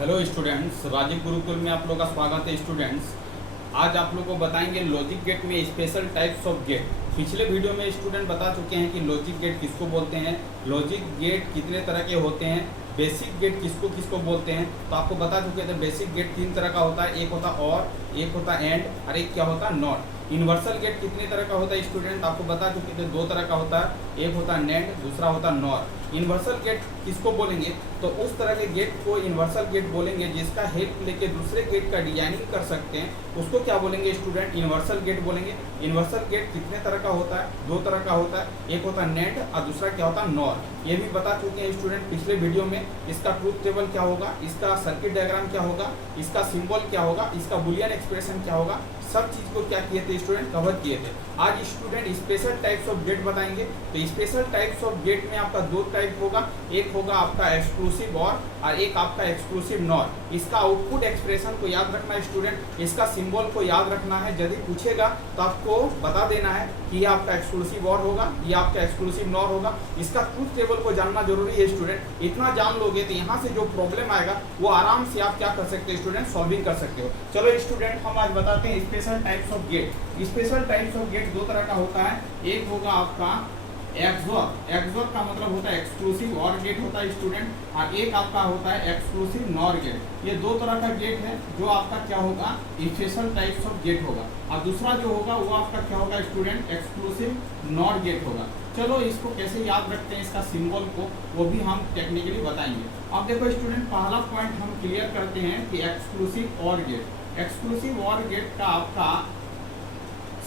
Hello students, Rajiv Gurukul में आप लोग का स्वागत है। स्टूडेंट्स, आज आप लोग को बताएंगे लॉजिक गेट में स्पेशल टाइप्स ऑफ गेट। पिछले वीडियो में स्टूडेंट बता चुके हैं कि लॉजिक गेट किसको बोलते हैं, लॉजिक गेट कितने तरह के होते हैं, बेसिक गेट किसको किसको बोलते हैं। तो आपको बता चुके थे बेसिक गेट 3 तरह का होता है, एक होता और, एक होता एंड और एक क्या होता है नॉट। यूनिवर्सल गेट कितने तरह का होता है स्टूडेंट, आपको बता चुके थे 2 तरह का होता है, एक होता है नेंड, दूसरा होता है नॉर। यूनिवर्सल गेट किसको बोलेंगे, तो उस तरह के गेट को यूनिवर्सल गेट बोलेंगे जिसका हेल्प लेके दूसरे गेट का डिजाइनिंग कर सकते हैं, उसको क्या बोलेंगे स्टूडेंट, यूनिवर्सल गेट बोलेंगे। यूनिवर्सल गेट कितने तरह का होता है, 2 तरह का होता है, एक होता है नेंड और दूसरा क्या होता है नॉर। ये भी बता चुके हैं स्टूडेंट पिछले वीडियो में। इसका ट्रूथ टेबल क्या होगा, इसका सर्किट डायग्राम क्या होगा, इसका सिंबल क्या होगा, इसका बुलियन एक्सप्रेशन क्या होगा, सब चीज को क्या किए थे स्टूडेंट, कवर किए थे। आज student special types of get बताएंगे। तो स्पेशल टाइप्स ऑफ गेट में आपका 2 टाइप होगा, एक होगा आपका एक्सक्लूसिव और एक आपका एक्सक्लूसिव नॉर। इसका आउटपुट एक्सप्रेशन को याद रखना है स्टूडेंट, इसका सिंबल को याद रखना है। यदि पूछेगा तो आपको बता देना है कि ये आपका एक्सक्लूसिव और होगा, ये आपका एक्सक्लूसिव नॉर होगा। इसका ट्रूथ टेबल को जानना जरूरी है स्टूडेंट। इतना जान लोगे तो यहाँ से जो प्रॉब्लम आएगा वो आराम से आप क्या कर सकते हैं स्टूडेंट, सॉल्विंग कर सकते हो। चलो स्टूडेंट, हम आज बताते हैं special types of gate. Special types of gate 2 तरह का होता है, एक होगा आपका एक्सॉर। एक्सॉर का मतलब होता है एक्सक्लूसिव और गेट होता है स्टूडेंट, और एक आपका होता है एक्सक्लूसिव नॉर गेट। ये 2 तरह का गेट है जो आपका क्या होगा, स्पेशल टाइप्स ऑफ गेट होगा। और दूसरा जो होगा वो आपका क्या होगा स्टूडेंट, एक्सक्लूसिव नॉर गेट होगा। चलो इसको कैसे याद रखते हैं, इसका सिंबल को, वो भी हम टेक्निकली बताएंगे। अब देखो स्टूडेंट, पहला पॉइंट हम क्लियर करते हैं कि exclusive OR gate. Exclusive OR gate का आपका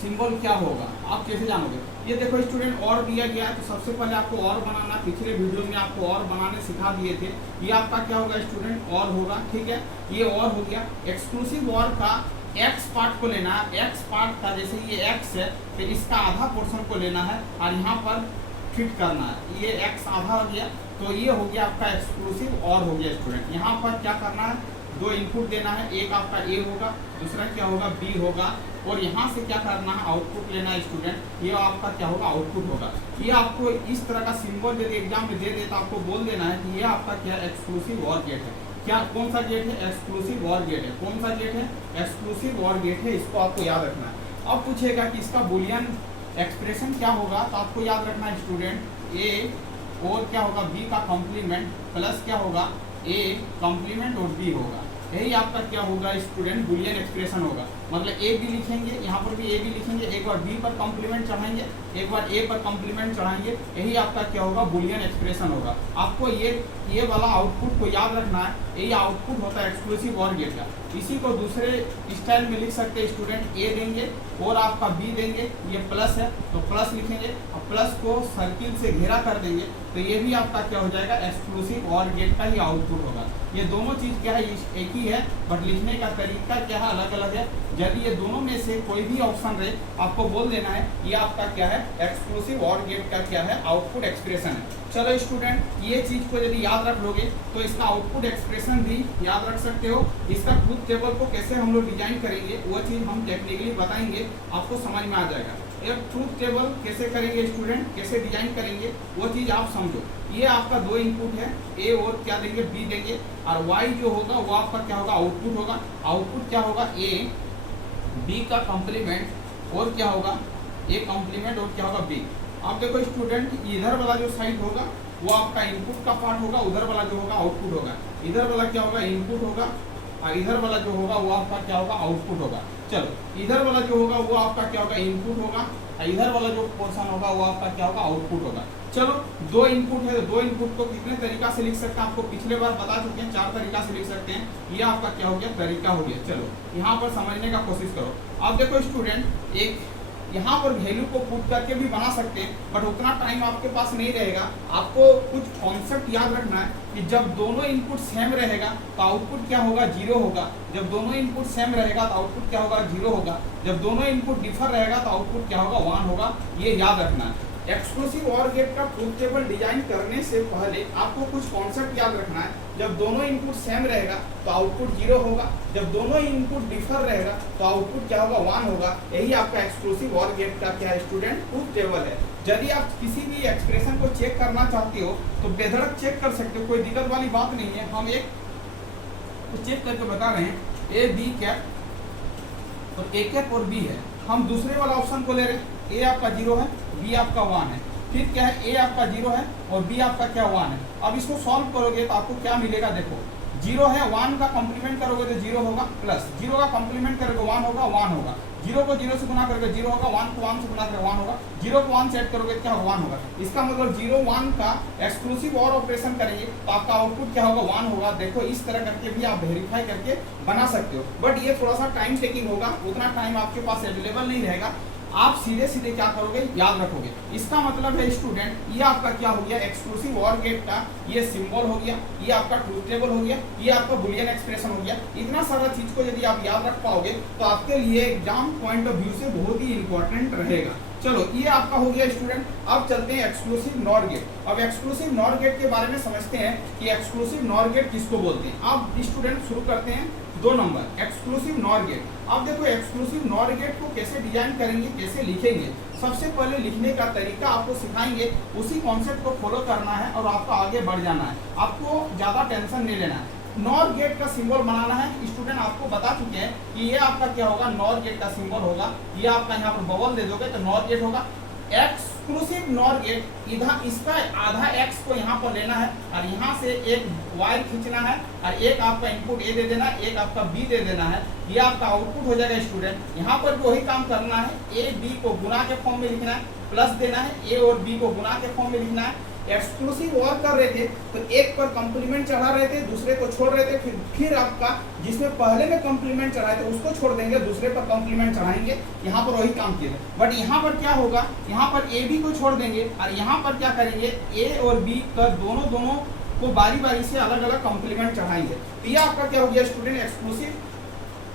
सिंबल क्या होगा, आप कैसे जानोगे। ये देखो स्टूडेंट, और दिया गया है तो सबसे पहले आपको और बनाना, पिछले वीडियो में आपको और बनाने सिखा दिए थे। ये आपका क्या होगा स्टूडेंट, और होगा, ठीक है। ये और हो गया। एक्सक्लूसिव और का एक्स पार्ट को लेना है, एक्स पार्ट का जैसे ये एक्स है तो इसका आधा पोर्शन को लेना है और यहाँ पर फिट करना है। ये एक्स आधा हो गया तो ये हो गया आपका एक्सक्लूसिव और हो गया स्टूडेंट। यहाँ पर क्या करना है, 2 इनपुट देना है, एक आपका ए होगा, दूसरा क्या होगा बी होगा, और यहाँ से क्या करना है, आउटपुट लेना है स्टूडेंट। ये आपका क्या होगा, आउटपुट होगा। ये आपको इस तरह का सिंबल यदि एग्जाम में दे दे तो आपको बोल देना है कि ये आपका क्या एक्सक्लूसिव और गेट है। क्या, कौन सा गेट है, एक्सक्लूसिव और गेट है। कौन सा गेट है, एक्सक्लूसिव और गेट है, इसको आपको याद रखना है। अब पूछेगा कि इसका बुलियन एक्सप्रेशन क्या होगा, तो आपको याद रखना है स्टूडेंट, ए और क्या होगा बी का कॉम्प्लीमेंट प्लस क्या होगा ए कॉम्प्लीमेंट और बी होगा। यही आपका क्या होगा स्टूडेंट, बुलियन एक्सप्रेशन होगा। मतलब ए बी लिखेंगे, यहाँ पर भी ए बी लिखेंगे, एक बार बी पर कॉम्प्लीमेंट चढ़ाएंगे, एक बार ए पर कॉम्प्लीमेंट चढ़ाएंगे। यही आपका क्या होगा, बुलियन एक्सप्रेशन होगा। आपको ये वाला आउटपुट को याद रखना है, यही आउटपुट होता है एक्सक्लूसिव और गेट का। इसी को दूसरे स्टाइल में लिख सकते हैं स्टूडेंट, ए देंगे और आपका बी देंगे, ये प्लस है तो प्लस लिखेंगे, और प्लस को सर्किल से घेरा कर देंगे तो ये भी आपका क्या हो जाएगा, एक्सक्लूसिव और गेट का ही आउटपुट होगा। ये दोनों चीज़ क्या है, एक ही है, बट लिखने का तरीका क्या है, अलग अलग है। यदि ये दोनों में से कोई भी ऑप्शन रहे आपको बोल देना है ये आपका क्या है, एक्सक्लूसिव और गेट का क्या है, आउटपुट एक्सप्रेशन है। चलो स्टूडेंट, ये चीज़ को यदि याद रख लोगे तो इसका आउटपुट एक्सप्रेशन भी याद रख सकते हो। इसका ट्रूथ टेबल को कैसे हम लोग डिजाइन करेंगे वो चीज़ हम टेक्निकली बताएंगे, आपको समझ में आ जाएगा। एक ट्रूथ टेबल कैसे करेंगे स्टूडेंट, कैसे डिजाइन करेंगे वो चीज़ आप समझो। ये आपका 2 इनपुट है, ए और क्या देंगे बी देंगे, और वाई जो होगा वो आपका क्या होगा, आउटपुट होगा। आउटपुट क्या होगा, ए बी का कॉम्प्लीमेंट और क्या होगा, ए कॉम्प्लीमेंट और क्या होगा बी। अब देखो स्टूडेंट, इधर वाला जो साइड होगा वो आपका इनपुट का पार्ट होगा, उधर वाला जो होगा आउटपुट होगा। इधर वाला क्या होगा, इनपुट होगा, और इधर वाला जो होगा वो आपका क्या होगा, आउटपुट होगा। चलो, इधर वाला जो होगा वो आपका क्या होगा, इनपुट होगा, और इधर वाला जो पोर्शन होगा वो आपका क्या होगा, आउटपुट होगा। चलो, 2 इनपुट है तो 2 इनपुट को कितने तरीका से लिख सकते हैं, आपको पिछले बार बता चुके हैं, 4 तरीका से लिख सकते हैं। ये आपका क्या हो गया, तरीका हो गया। चलो यहाँ पर समझने का कोशिश करो। अब देखो स्टूडेंट, एक यहाँ पर वैल्यू को पुट करके भी बना सकते हैं, बट उतना टाइम आपके पास नहीं रहेगा। आपको कुछ कॉन्सेप्ट याद रखना है कि जब दोनों इनपुट सेम रहेगा तो आउटपुट क्या होगा, 0 होगा। जब दोनों इनपुट सेम रहेगा तो आउटपुट क्या होगा, 0 होगा। जब दोनों इनपुट डिफर रहेगा तो आउटपुट क्या होगा, 1 होगा। ये याद रखना है। एक्सक्लूसिव और गेट का ट्रूथ टेबल डिजाइन करने से पहले आपको कुछ कॉन्सेप्ट याद रखना है। जब दोनों इनपुट सेम रहेगा तो आउटपुट 0 होगा, जब दोनों इनपुट डिफर रहेगा तो आउटपुट क्या होगा, 1 होगा। यही आपका एक्सक्लूसिव और गेट का क्या है स्टूडेंट, ट्रूथ टेबल है। यदि आप किसी भी एक्सप्रेशन को चेक करना चाहते हो तो बेधड़क चेक कर सकते हो, कोई दिक्कत वाली बात नहीं है। हम एक तो चेक करके बता रहे हैं ए बी कैप और ए कैप और बी है। हम दूसरे वाला ऑप्शन को ले रहे हैं, ए आपका 0 है, बी आपका 1 है। फिर क्या है, ए आपका 0 है और बी आपका क्या 1 है। अब इसको सॉल्व करोगे तो आपको क्या मिलेगा, देखो 0 है, 1 का कंप्लीमेंट करोगे तो 0 होगा, प्लस 0 का कंप्लीमेंट करोगे 1 होगा, 1 होगा, 0 को 0 से गुना करके 0 होगा, 1 को 1 से गुना करके 1 होगा, 0 को 1 से ऐड करोगे क्या होगा, 1 होगा। इसका मतलब 0 1 का एक्सक्लूसिव और ऑपरेशन करेंगे तो आपका आउटपुट क्या होगा, 1 होगा। देखो इस तरह करके भी आप वेरीफाई करके बना सकते हो, बट ये थोड़ा सा टाइम टेकिंग होगा, उतना टाइम आपके पास अवेलेबल नहीं रहेगा। आप सीधे सीधे क्या करोगे, याद रखोगे। इसका मतलब है स्टूडेंट, ये आपका क्या हो गया, एक्सक्लूसिव और गेट का ये सिंबल हो गया, ये आपका ट्रूथ टेबल हो गया, ये आपका बुलियन एक्सप्रेशन हो गया। इतना सारा चीज को यदि आप याद रख पाओगे तो आपके लिए एग्जाम पॉइंट ऑफ व्यू से बहुत ही इंपॉर्टेंट रहेगा। चलो ये आपका हो गया स्टूडेंट। अब चलते हैं एक्सक्लूसिव नॉर गेट। अब एक्सक्लूसिव नॉर गेट के बारे में समझते हैं कि एक्सक्लूसिव नॉर गेट किसको बोलते हैं। अब स्टूडेंट शुरू करते हैं 2 नंबर एक्सक्लूसिव नॉर गेट। अब देखो एक्सक्लूसिव नॉर गेट को कैसे डिजाइन करेंगे, कैसे लिखेंगे। सबसे पहले लिखने का तरीका आपको सिखाएंगे, उसी कॉन्सेप्ट को फॉलो करना है और आपको आगे बढ़ जाना है। आपको ज्यादा टेंशन नहीं लेना है। नॉर गेट का सिंबल बनाना है। स्टूडेंट आपको बता चुके हैं कि ये आपका क्या होगा, नॉर गेट का सिंबल होगा। ये आपका यहाँ पर बबल दे दोगे तो नॉर गेट होगा। एक्सक्लूसिव नॉर गेट इधर इसका आधा एक्स को यहाँ पर लेना है और यहाँ से एक वायर खींचना है और एक आपका इनपुट ए दे देना है, एक आपका बी दे देना है। ये आपका आउटपुट हो जाएगा स्टूडेंट। यहाँ पर वही काम करना है, ए बी को गुना के फॉर्म में लिखना है, प्लस देना है, ए और बी को गुना के फॉर्म में लिखना है। एक्सक्लूसिव और कर रहे थे तो एक पर कंप्लीमेंट चढ़ा रहे थे, दूसरे को छोड़ रहे थे। फिर आपका जिसमें पहले में कंप्लीमेंट चढ़ाए थे उसको छोड़ देंगे, दूसरे पर कंप्लीमेंट चढ़ाएंगे। यहाँ पर वही काम किए थे, बट यहाँ पर क्या होगा, यहाँ पर ए बी को छोड़ देंगे और यहाँ पर क्या करेंगे, ए और बी का दोनों को बारी बारी से अलग अलग कंप्लीमेंट चढ़ाएंगे। तो ये आपका क्या हो गया स्टूडेंट, एक्सक्लूसिव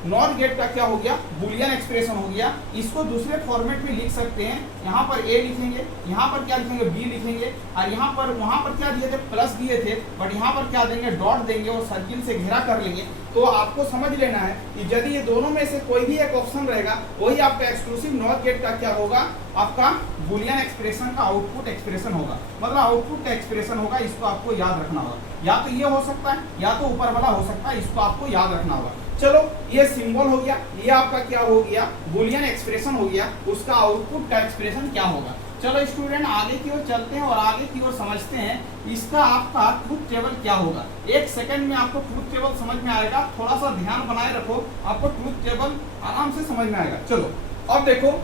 नॉर गेट का क्या हो गया, बुलियन एक्सप्रेशन हो गया। इसको दूसरे फॉर्मेट में लिख सकते हैं। यहाँ पर ए लिखेंगे, यहाँ पर क्या लिखेंगे, बी लिखेंगे और यहाँ पर वहाँ पर क्या दिए थे, प्लस दिए थे, बट यहाँ पर क्या देंगे, डॉट देंगे और सर्किल से घेरा कर लेंगे। तो आपको समझ लेना है कि यदि ये दोनों में से कोई भी एक ऑप्शन रहेगा, वही आपका एक्सक्लूसिव नॉर गेट का क्या होगा, आपका बुलियन एक्सप्रेशन का आउटपुट एक्सप्रेशन होगा, मतलब आउटपुट का एक्सप्रेशन होगा। इसको आपको याद रखना होगा। या तो ये हो सकता है या तो ऊपर वाला हो सकता है, इसको आपको याद रखना होगा। चलो ये सिंबल हो गया, ये आपका क्या हो गया, बुलियन एक्सप्रेशन हो गया। उसका आउटपुट का एक्सप्रेशन क्या होगा। चलो स्टूडेंट आगे की ओर चलते हैं और आगे की ओर समझते हैं इसका आपका ट्रूथ टेबल क्या होगा। 1 सेकंड में आपको ट्रूथ टेबल समझ में आएगा। थोड़ा सा ध्यान बनाए रखो, आपको ट्रूथ टेबल आराम से समझ में आएगा। चलो अब देखो,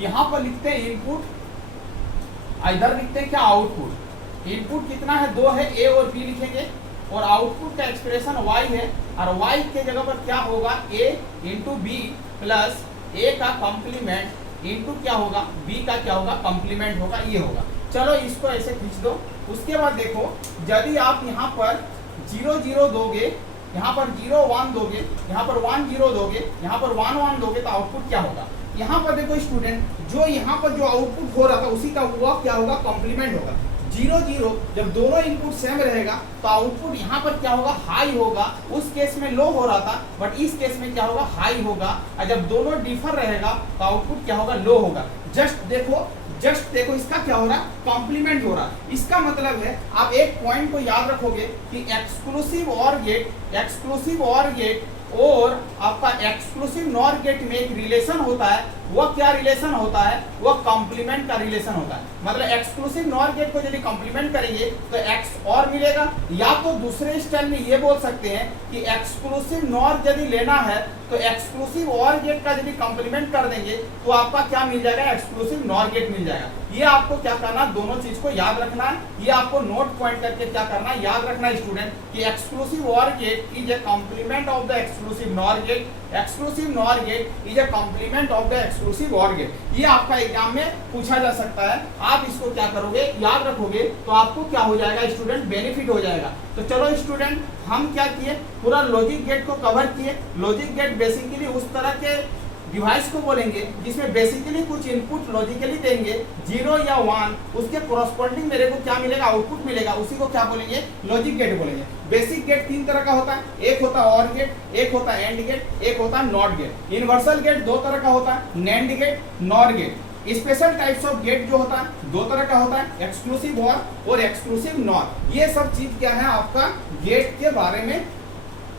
यहाँ पर लिखते हैं इनपुट, इधर लिखते हैं क्या, आउटपुट। इनपुट कितना है, 2 है, ए और बी लिखेंगे और आउटपुट का एक्सप्रेशन y है और y के जगह पर क्या होगा, a इंटू बी प्लस ए का कॉम्प्लीमेंट इंटू क्या होगा, b का क्या होगा, कॉम्प्लीमेंट होगा, ये होगा। चलो इसको ऐसे खींच दो। उसके बाद देखो, यदि आप यहाँ पर 0 0 दोगे, यहाँ पर 0 1 दोगे, यहाँ पर 1 0 दोगे, यहाँ पर 1 1 दोगे तो आउटपुट क्या होगा। यहाँ पर देखो स्टूडेंट, जो यहाँ पर जो आउटपुट हो रहा था उसी का हुआ क्या होगा, कॉम्प्लीमेंट होगा। 0 0 जब दोनों इनपुट सेम रहेगा तो आउटपुट यहाँ पर क्या होगा, हाई होगा। उस केस में लो हो रहा था, बट इस केस में क्या होगा, हाई होगा। और जब दोनों डिफर रहेगा तो आउटपुट क्या होगा, लो होगा। जस्ट देखो इसका क्या हो रहा है, कॉम्प्लीमेंट हो रहा है। इसका मतलब है आप एक पॉइंट को याद रखोगे कि एक्सक्लूसिव और गेट और आपका एक्सक्लूसिव नॉर गेट में एक रिलेशन होता है। वो क्या रिलेशन होता है, वो कॉम्प्लीमेंट का रिलेशन होता है। मतलब एक्सक्लूसिव नॉर गेट को यदि कॉम्प्लीमेंट करेंगे तो एक्स और मिलेगा, या तो दूसरे स्टाइल में ये बोल सकते हैं कि एक्सक्लूसिव नॉर यदि लेना है तो एक्सक्लूसिव और गेट का यदि कॉम्प्लीमेंट कर देंगे तो आपका क्या मिल जाएगा, एक्सक्लूसिव नॉर गेट मिल जाएगा। ये आपको क्या करना, दोनों चीज को याद रखना है। ये आपको नोट पॉइंट करके क्या करना है, याद रखना है स्टूडेंट कि exclusive OR gate is a complement of the exclusive NOR gate. Exclusive NOR gate is a complement of the exclusive OR gate. ये आपका एग्जाम में पूछा जा सकता है। आप इसको क्या करोगे, याद रखोगे तो आपको क्या हो जाएगा स्टूडेंट, बेनिफिट हो जाएगा। तो चलो स्टूडेंट, हम क्या किए, पूरा लॉजिक गेट को कवर किए। लॉजिक गेट बेसिकली उस तरह के डिवाइस को बोलेंगे जिसमें बेसिकली कुछ इनपुट लॉजिकली देंगे 0 या 1, उसके कोरस्पॉन्डिंग मेरे को क्या मिलेगा, आउटपुट मिलेगा, उसी को क्या बोलेंगे, लॉजिक गेट बोलेंगे। बेसिक गेट 3 तरह का होता है, एक होता है और गेट, एक होता है एंड गेट, एक होता है नॉट गेट। यूनिवर्सल गेट 2 तरह का होता है, NAND gate, NOR gate. Special types of gate जो होता है 2 तरह का होता है, एक्सक्लूसिव और एक्सक्लूसिव नॉर। ये सब चीज क्या है आपका गेट के बारे में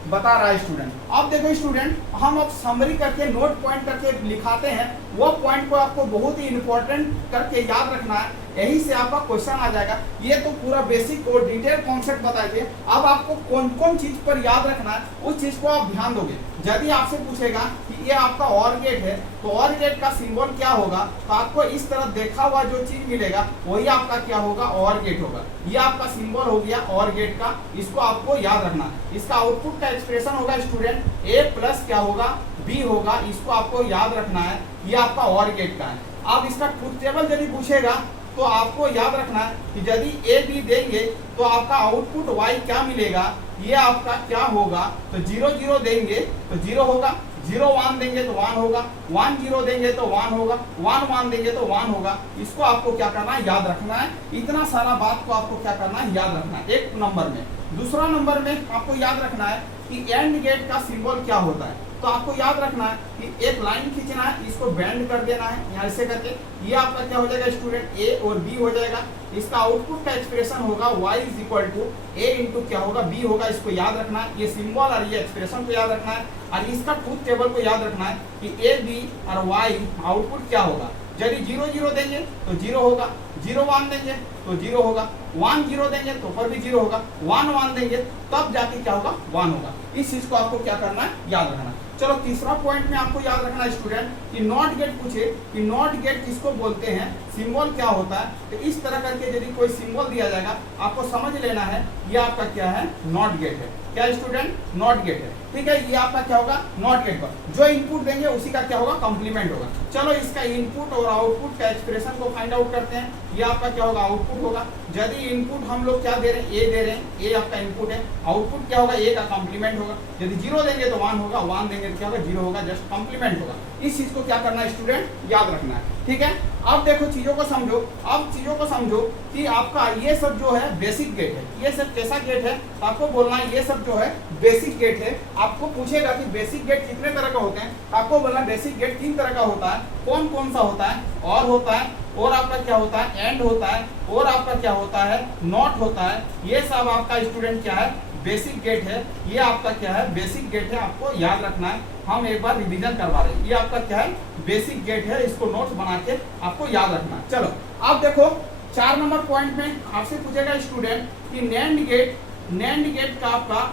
बता रहा है स्टूडेंट। अब देखो स्टूडेंट, हम अब समरी करके नोट पॉइंट करके लिखाते हैं, वो पॉइंट को आपको बहुत ही इंपॉर्टेंट करके याद रखना है, यही से आपका क्वेश्चन आ जाएगा। ये तो पूरा बेसिक और डिटेल कॉन्सेप्ट बताए थे, अब आपको कौन कौन चीज पर याद रखना है उस चीज को आप ध्यान दोगे। यदि आपसे पूछेगा कि ये आपका और गेट है तो और गेट का सिंबल क्या होगा, तो आपको इस तरह देखा हुआ जो चीज मिलेगा वही आपका क्या होगा, और गेट होगा। ये आपका सिंबल हो गया और गेट का, इसको आपको याद रखना। इसका आउटपुट का एक्सप्रेशन होगा स्टूडेंट ए प्लस क्या होगा, बी होगा, इसको आपको याद रखना है। ये आपका और गेट का है। अब इसका ट्रुथ टेबल यदि पूछेगा तो आपको याद रखना है कि यदि ए बी देंगे तो आपका आउटपुट वाई क्या मिलेगा, ये आपका क्या होगा, तो 0 0 देंगे तो 0 होगा, 0 1 देंगे तो 1 होगा, 1 0 देंगे तो 1 होगा, 1 1 देंगे तो 1 होगा। इसको आपको क्या करना है, याद रखना है। इतना सारा बात को आपको क्या करना है, याद रखना है एक नंबर में। दूसरा नंबर में आपको याद रखना है कि एंड गेट का सिंबल क्या होता है। तो आपको याद रखना है कि एक लाइन खींचना है, इसको बेंड कर देना है यहाँ ऐसे करके, ये आपका क्या हो जाएगा स्टूडेंट, ए और बी हो जाएगा। इसका आउटपुट का एक्सप्रेशन होगा y is equal to A into क्या होगा, बी होगा। इसको याद रखना है, ये सिंबल और ये एक्सप्रेशन को याद रखना है, और इसका ट्रूथ टेबल को याद रखना है कि ए बी और y आउटपुट क्या होगा। यदि 0 0 देंगे तो 0 होगा, 0 1 देंगे तो 0 होगा, 1 0 देंगे तो पर भी 0 होगा, 1 1 देंगे तब जाके क्या होगा, 1 होगा। इस चीज को आपको क्या करना है, याद रखना। चलो तीसरा पॉइंट में आपको याद रखना है स्टूडेंट कि नॉट गेट पूछे कि नॉट गेट किसको बोलते हैं, सिंबल क्या होता है। तो इस तरह करके यदि कोई सिंबल दिया जाएगा आपको समझ लेना है ये आपका क्या है, नॉट गेट है। क्या स्टूडेंट, नॉट गेट है, ठीक है। ये आपका क्या होगा, नॉट गेट पर जो इनपुट देंगे उसी का क्या होगा, कॉम्प्लीमेंट होगा। चलो इसका इनपुट और आउटपुट का एक्सप्रेशन को फाइंड आउट करते हैं। ये आपका क्या होगा, आउटपुट होगा। यदि इनपुट हम लोग क्या दे रहे हैं, ए दे रहे हैं, ए आपका इनपुट है, आउटपुट क्या होगा, ए का कॉम्प्लीमेंट होगा। यदि 0 देंगे तो 1 होगा, 1 देंगे तो क्या होगा, 0 होगा, जस्ट कॉम्प्लीमेंट होगा। इस चीज को क्या करना है स्टूडेंट, याद रखना है, ठीक है। अब देखो चीजों को समझो, अब चीजों को समझो कि आपका ये सब जो है बेसिक गेट है। ये सब कैसा गेट है, तो आपको बोलना है ये सब जो है बेसिक गेट है। आपको पूछेगा कि बेसिक गेट कितने तरह का होते हैं, आपको बोलना बेसिक गेट 3 तरह का होता है। कौन कौन सा होता है, और होता है, और आपका क्या होता है, एंड होता है, और आपका क्या होता है, नॉट होता है। ये सब आपका स्टूडेंट क्या है, बेसिक गेट है। ये आपका क्या है, बेसिक गेट है, आपको याद रखना है। हम एक बार रिवीजन करवा रहे हैं। ये आपका क्या है, बेसिक गेट है, इसको नोट्स बना के आपको याद रखना है। चलो अब देखो 4 नंबर पॉइंट में आपसे पूछेगा स्टूडेंट कि नैंड गेट का आपका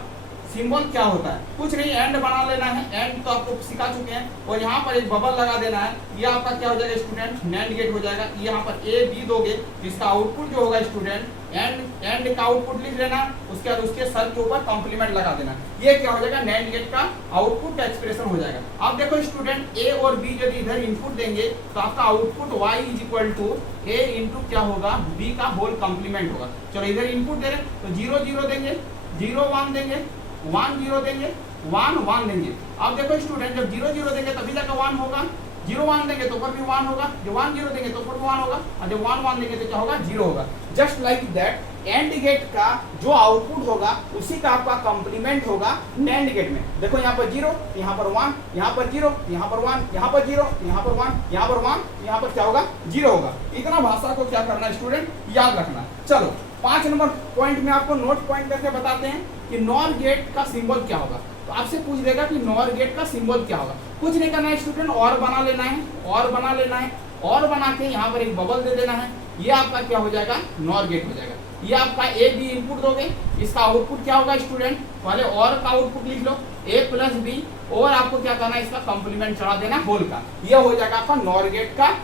सिंबल क्या होता है। कुछ नहीं, एंड बना लेना है, एंड तो आपको सिखा चुके हैं, और यहाँ पर एक बबल लगा देना है। ये आपका क्या हो जाएगा स्टूडेंट, नैंड गेट हो जाएगा। यहाँ पर ए बी दोगे, इसका आउटपुट जो होगा स्टूडेंट एंड का आउटपुट लिख लेना, उसके बाद उसके सर के ऊपर कॉम्प्लीमेंट लगा देना। ये क्या हो जाएगा, नैंड गेट का आउटपुट का एक्सप्रेशन हो जाएगा। अब देखो स्टूडेंट, ए और बी यदि इधर इनपुट देंगे तो आपका output y is equal to A into क्या होगा, b का होल कॉम्प्लीमेंट होगा। चलो इधर इनपुट दे रहे तो 0 0 देंगे, 0 1 देंगे, 1 0 देंगे, 1 1 देंगे। अब देखो स्टूडेंट, जब 0 0 देंगे तभी जाकर 1 होगा, 0 1 देंगे तो पर भी 1 होगा, जब 1 0 देंगे तो पर भी 1 होगा, और जब 1 1 देंगे तो क्या होगा, 0 होगा। Just like that AND gate का जो आउटपुट होगा उसी का आपका कॉम्प्लीमेंट होगा नैंड गेट में। देखो यहाँ पर 0, यहाँ पर 1, यहाँ पर 0, यहाँ पर 1, यहाँ पर 0, यहाँ पर 1, यहाँ पर 1, यहाँ पर क्या होगा, 0 होगा। इतना भाषा को क्या करना है स्टूडेंट, याद रखना। चलो 5 नंबर पॉइंट में आपको नोट पॉइंट करके बताते हैं कि नॉर गेट का सिंबल क्या होगा। तो आपसे पूछ देगा कि नॉर गेट का सिंबल क्या होगा। कुछ नहीं करना है स्टूडेंट, और बना लेना है, और बना लेना है, और बना के यहाँ पर एक बबल दे देना है। ये आपका क्या हो जाएगा, नॉर गेट हो जाएगा। ये आपका ए बी इनपुट दोगे, इसका आउटपुट क्या होगा स्टूडेंट, पहले और का आउटपुट लिख लो, ए प्लस बी, और आपको क्या करना है, इसका कॉम्प्लीमेंट चढ़ा देना होल का। ये हो जाएगा आपका नॉर गेट का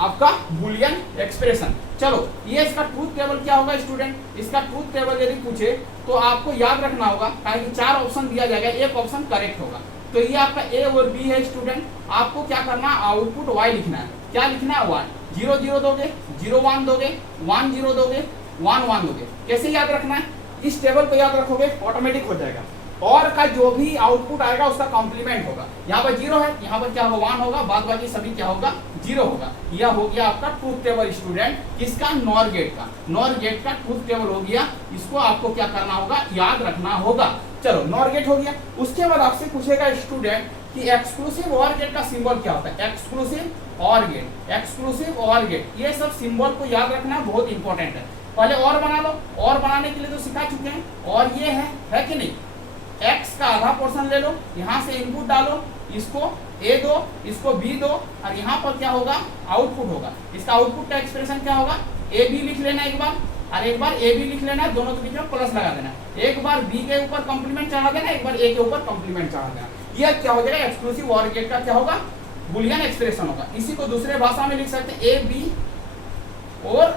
आपका बुलियन एक्सप्रेशन। चलो ये इसका ट्रूथ टेबल क्या होगा स्टूडेंट, इसका ट्रूथ टेबल यदि पूछे तो आपको याद रखना होगा, कारण 4 ऑप्शन दिया जाएगा, एक ऑप्शन करेक्ट होगा। तो ये आपका ए और बी है स्टूडेंट। आपको क्या करना है, आउटपुट वाई लिखना है। क्या लिखना है, 1 0 0 दोगे, 0 1 दोगे, 1 0 दोगे, 1 1 दोगे। कैसे याद रखना है, इस टेबल को याद रखोगे ऑटोमेटिक हो जाएगा। और का जो भी आउटपुट आएगा उसका कॉम्प्लीमेंट होगा। यहाँ पर 0 है, यहाँ पर क्या होगा, 1 होगा, बाद बाकी सभी क्या होगा, 0 होगा। यह हो गया आपका ट्रूथ टेबल स्टूडेंट, किसका, नॉर गेट का। नॉर गेट का ट्रूथ टेबल हो गया, इसको आपको क्या करना होगा, याद रखना होगा। चलो नॉर गेट हो गया। उसके बाद आपसे पूछेगा स्टूडेंट कि एक्सक्लूसिव और गेट का सिंबल क्या होता है। Exclusive OR gate, exclusive OR gate, ये सब सिंबल को याद रखना बहुत इंपॉर्टेंट है। पहले और बना लो, और बनाने के लिए तो सिखा चुके हैं, और ये है कि नहीं, x का आधा ले लो, यहाँ से इनपुट डालो, इसको ए दो, इसको बी दो, और यहाँ पर क्या होगा, आउटपुट होगा। इसका आउटपुट का एक्सप्रेशन क्या होगा, ए बी लिख लेना एक बार, और एक बार ए बी लिख लेना, दोनों के बीच में प्लस लगा देना, एक बार बी के ऊपर कॉम्प्लीमेंट चढ़ा देना, एक बार ए के ऊपर कॉम्प्लीमेंट चढ़ा देना। यह क्या हो जाएगा, एक्सक्लूसिव ऑर गेट का क्या होगा, बुलियन एक्सप्रेशन होगा। इसी को दूसरे भाषा में लिख सकते हैं ए बी और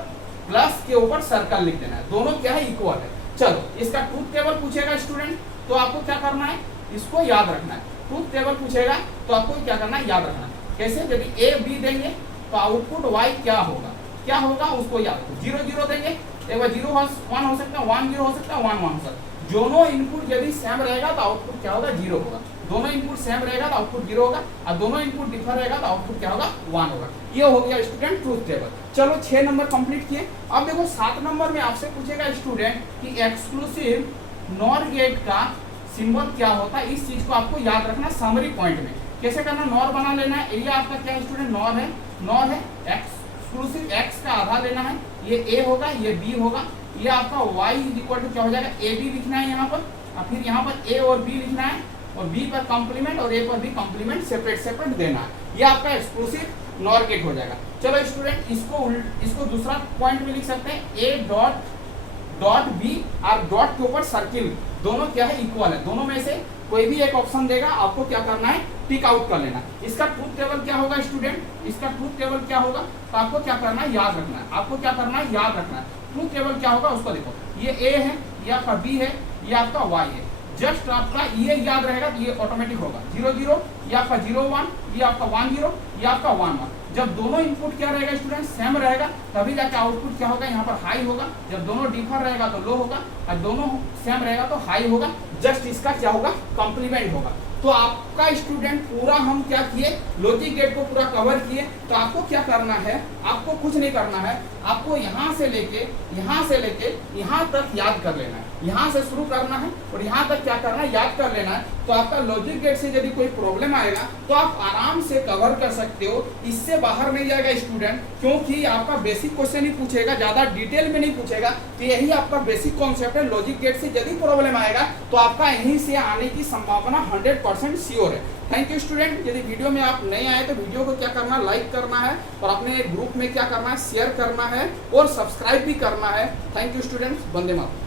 प्लस के ऊपर सर्कल लिख देना है, दोनों क्या है, इक्वल है। चलो इसका ट्रूथ टेबल पूछेगा स्टूडेंट, तो आपको क्या करना है, इसको याद रखना है। ट्रूथ टेबल पूछेगा तो आपको क्या करना है, याद रखना है। कैसे, यदि ए बी देंगे तो आउटपुट वाई क्या होगा, क्या होगा उसको याद रखो। 0 0 देंगे, एक बार 0 1 हो सकता है, 1 0 हो सकता है, 1 1 हो सकता है। दोनों इनपुट यदि सेम रहेगा तो आउटपुट क्या होगा, 0 होगा। दोनों इनपुट सेम रहेगा तो आउटपुट 0 होगा, और दोनों इनपुट डिफर रहेगा तो आउटपुट क्या होगा, 1 होगा। ये हो गया स्टूडेंट ट्रूथ टेबल। चलो 6 नंबर कंप्लीट किए। अब देखो 7 नंबर में आपसे पूछेगा स्टूडेंट कि एक्सक्लूसिव नॉर गेट का सिंबल क्या होता है। इस चीज को आपको याद रखना समरी पॉइंट में। कैसे करना, नॉर बना लेना है। ये आपका क्या स्टूडेंट, नॉर है, नॉर है। एक्सक्लूसिव एक्स का आधा लेना है, ये ए होगा, ये बी होगा। ये आपका y इक्वल टू क्या हो जाएगा, ए बी लिखना है यहाँ पर, और फिर यहाँ पर ए और बी लिखना है, और बी पर कॉम्प्लीमेंट और ए पर भी कॉम्प्लीमेंट सेपरेट सेपरेट देना है। ये आपका एक्सक्लूसिव नॉर गेट हो जाएगा। चलो स्टूडेंट इसको दूसरा पॉइंट में लिख सकते हैं, ए डॉट बी और डॉट के ऊपर सर्किल, दोनों क्या है, इक्वल है। दोनों में से कोई भी एक ऑप्शन देगा, आपको क्या करना है, टिक आउट कर लेना। इसका ट्रूथ टेबल क्या होगा स्टूडेंट, इसका ट्रूथ टेबल क्या होगा, तो आपको क्या करना है, याद रखना है। आपको क्या करना है, याद रखना है। ट्रूथ टेबल क्या होगा उसको देखो, ये ए है, ये आपका बी है, ये आपका वाई है। जस्ट आपका ये याद रहेगा तो ये ऑटोमेटिक होगा। 0 0, ये आपका 0 1, ये आपका 1 0, ये आपका 1 1। जब दोनों इनपुट क्या रहेगा स्टूडेंट, सेम रहेगा, तभी जाके आउटपुट क्या होगा, यहाँ पर हाई होगा। जब दोनों डिफर रहेगा तो लो होगा, और दोनों सेम रहेगा तो हाई होगा। जस्ट इसका क्या होगा, कॉम्प्लीमेंट होगा। तो आपका स्टूडेंट पूरा हम क्या किए, लॉजिक गेट को पूरा कवर किए। तो आपको क्या करना है, आपको कुछ नहीं करना है, आपको यहाँ से लेके यहाँ तक याद कर लेना है। यहाँ से शुरू करना है और यहाँ तक क्या करना है, याद कर लेना है। तो आपका लॉजिक गेट से यदि कोई प्रॉब्लम आएगा तो आप आराम से कवर कर सकते हो, इससे बाहर नहीं जाएगा स्टूडेंट, क्योंकि आपका बेसिक क्वेश्चन ही पूछेगा, ज्यादा डिटेल में नहीं पूछेगा। तो यही आपका बेसिक कॉन्सेप्ट है। लॉजिक गेट से यदि प्रॉब्लम आएगा तो आपका यहीं से आने की संभावना 100% श्योर है। Thank you student. यदि वीडियो में आप नए आए तो वीडियो को क्या करना है, लाइक करना है, और अपने ग्रुप में क्या करना है, शेयर करना है, और सब्सक्राइब भी करना है। Thank you students. Vande Mataram.